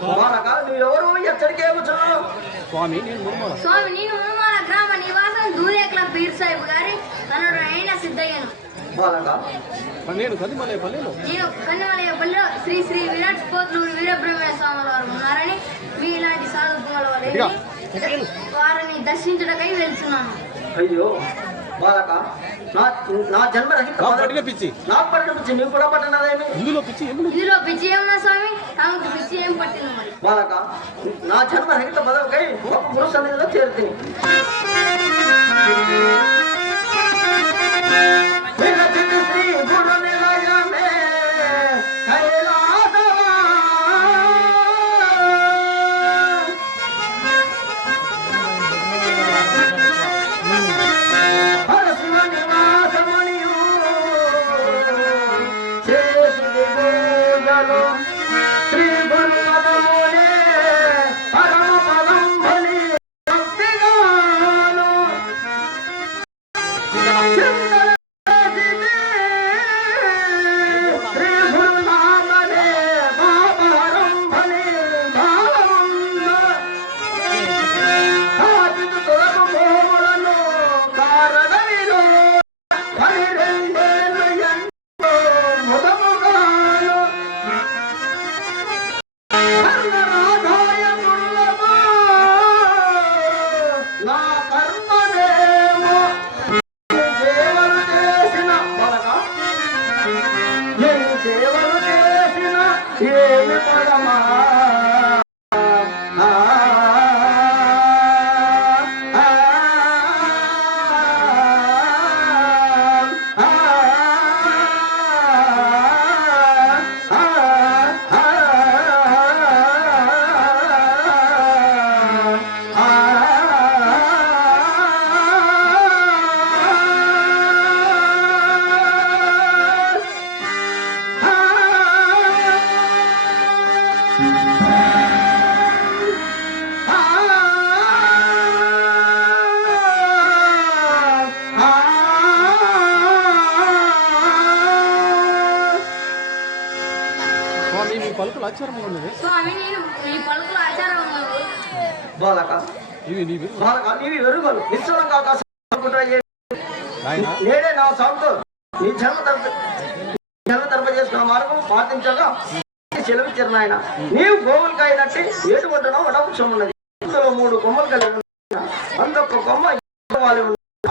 నువ్వెవరు ఎక్కడికి ఏమొచ్చావు? స్వామి నేను మునుమాల గ్రామ నివాసం దూరేకల పీర్ సాహిబ్ గారి తనడు అయిన సిద్ధయ్యను. నేను కన్నిమలయ పల్లెలో శ్రీ శ్రీ విరాట్ పోత్లూరు వీరబ్రహ్మణ్య స్వాముల వారు ఉన్నారని మీ ఇలాంటి సాధు వారిని దర్శించడకై వెళ్తున్నాను. అయ్యో బాలక, నా జన్మ పిచ్చి నాకు పట్టిన పిచ్చి నీకు కూడా పట్టినదేమి? ఇందులో పిచ్చి ఏమన్నా స్వామి? తమకు పిచ్చి ఏం పట్టింది మరి? బాలక, నా జన్మ రహిత పదవికై ఒక గురు సన్నిధిలో చేరుతుంది. శ్రీ గురు నిలయమే కైలాసవా హరశివ నివాసమణియు చేసి పూజలు శ్రీ గురు పదములే పరమ పదం బలి భక్తిగాను ఏమి పరమా స్వామి మీ పలుకులు ఆచారంగా ఉన్నది. స్వామి నేను ఈ పలుకులు ఆచారం ఉన్నది. బాలక, ఇవి నీవి నీవి వెరుగలు నిశ్చలంగా నేనే నా సాగుతో నీ జన్మ తరప చేసుకున్న మార్గం పాటించగా సెలవిచ్చారు నాయన. నీవు గోవులకి అయినట్టు ఏటు కొట్టడం వడవృక్షం ఉన్నది. అందులో 3 కొమ్మలు కలిగి అందుకు కొమ్మ వాళ్ళు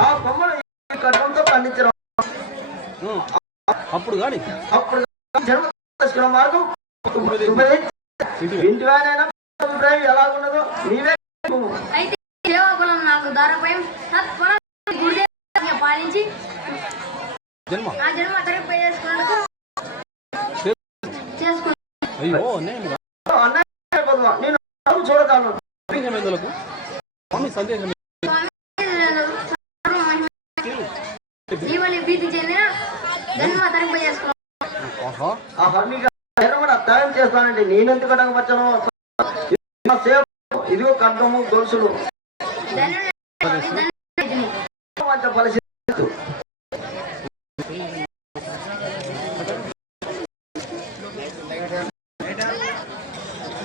ఆ కొమ్మను కట్టడంతో ఖండించడం. అప్పుడు జన్మ చేసుకున్న మార్గం ఇంటివానైనా అభిప్రాయం ఎలాగున్నదో నీవే. అయితే సేవాకులం నాకు దారపయం పాలించి నా జన్మ తరపు చేసుకున్నందుకు అయ్యో నేను చూడగలను. స్వామి సందేహం భీతి చెందిన జన్మ తరపు చేసుకున్నాను. అర్థం చేస్తానండి. నేనెందుకు వచ్చాను? ఇదిగో ఖడ్గము గొలుసులు ఫలిసి